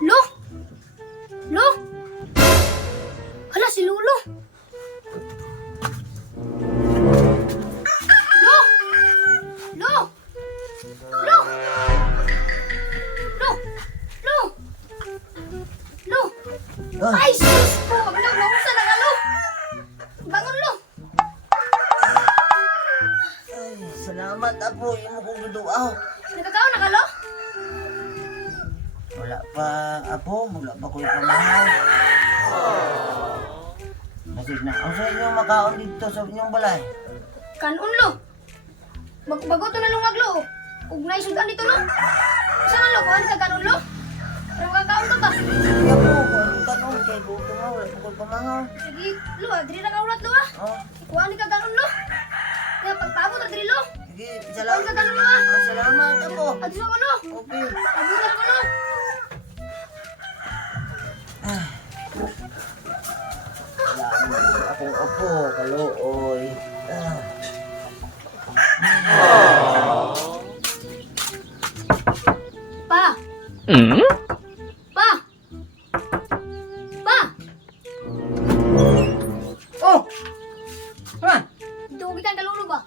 Lo? Lo? Hala, si Lolo. Lo? Lo? Lo? Lo? Lo? Lo? Ay, sus po! Nagmausa na ka, Lo! Bangon, Lo! Ay, salamat Apo, yung mo kong giduaw. Nagkakaon na ka, Lo? Wala pa, Apo, wala pa ko'y pamahaw. Kasi na, ang sa inyo makaon dito sa inyong balay. Kanon, Lo. Bago to na lungag, Lo. Ug naisudan dito, Lo. Saan na, Lo? Kuhan ka kanon, Lo? Pero makakaon ka ba? Sige po, kung tanong kay Buto nga, wala pa ko'y pamahaw. Sige, Lo. Diri na kaulat, Lo, ah. Oh, Kuhan ka kanon, Lo. Kaya pagtabot na diri, Lo. sige, Kuhan ka kanon, Lo, ah. salamat Apo. Adso ko, Lo. Okay. Abutan ko, Lo. Salamat akong Apo, kalooy. Pa! Pa! Pa! Oh! Man! Dugi kang kalulo ba?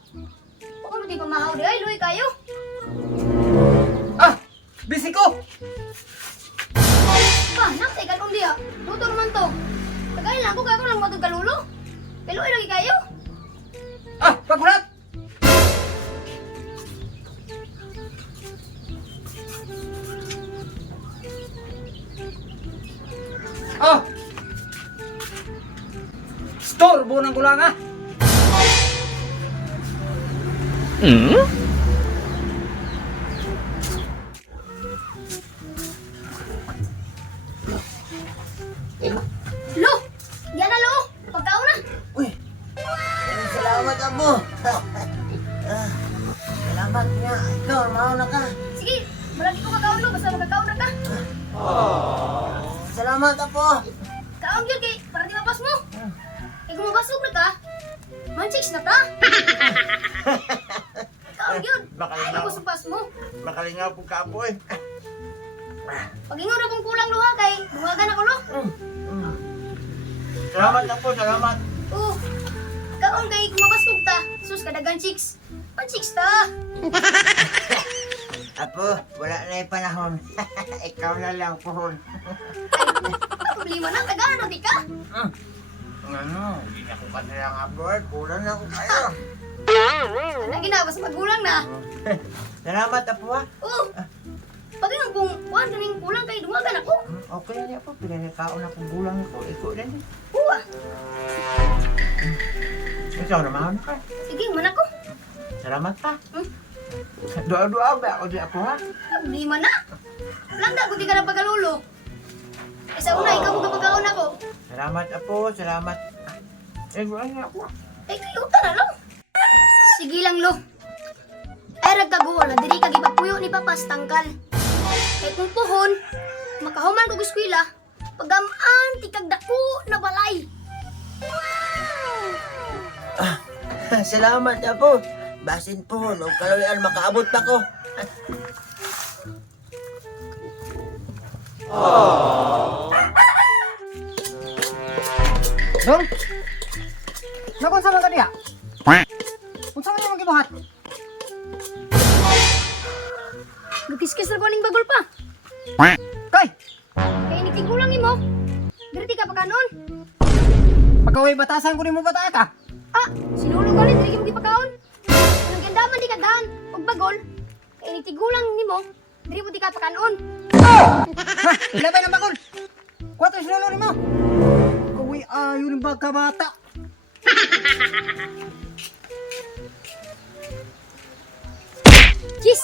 Huwag mo di pa mahaw di. Ay, luwi kayo. Ah! Busy ko! Pa, naktay kanon di, ah. Luto naman to. Tagay lang ako, gagawin lang mo itong kalulo. Peluwi lagi kayo. Ah! Pagulat! Oh! Storbo ng gulanga! Lo! Yan na, Lo. Pagkaon na. Uy! Salamat Apo! Ah, salamat nga. Ikaw, mauna ka. Sige, malagi ko kakaon, Lo. Basta magkakaon na ka. Salamat Apo! Kaon yun kay, para di mapas mo. Eh, kung mabasog na ka, manchiks na ka. Kaon yun. Ay, mapasupas mo. Makalingaw po ka po eh. Pag ingaw na kung kulang, Lo, ha, kay buwagan ako, Lo. Salamat na po, salamat. Oo. Kaon kay, kung mabasog ta, sus, kadagan chicks. Manchiks ta. Apo, wala na yung panahon. Ikaw na lang pohon. Problema na, tagano di ka. Ano, hindi na ko kasi lang aboy. Kulang na ko kayo. Ano ginawa sa magulang na? Salamat Apo ha. Oo. Pag ingaw kung kuhan kaming kulang kay duwagan ako. Okay na po, pinanikaon akong gulang ko. Ikaw na din. Uwa. Ikaw naman ka. Sige, man ako. Salamat pa. Hmm? Doa-doa ba ako di Apo ha? Problema na. Langga kung di ka na pagalulo. Eh sa una, ikaw mo kapagaon ako. Salamat Apo, salamat. Eh, gulang na ako. Eh, kayuta na lang. Sige lang, Lo. Ay, ragkaguol na diri kag ipapuyo ni Papas tangkal. Kay kung puhon, makahuman ko eskwela, pagamaan ti kag dako na balay. Salamat Apo. Basin pohon, o kalawian makaabot pa ko. Dong? Nakon sa mga kaniya? Kung saan mo gibuhat? Gukis-kis na ko ning bagol pa. Kay! Kay nitigulang nimo. Diri ka pa kanon. Pagkaway batasan ko ni mo bata ka. Ah, sinulo ka rin, diri mo gipakaon. Ang gandaman di ka daan, og bagol. Kay nitigulang nimo, diri mo di ka pa kanon. Ha! Ilabay ng bakol! Kwato sinulong ni mo! Kaway ayo ng baka bata! Kiss!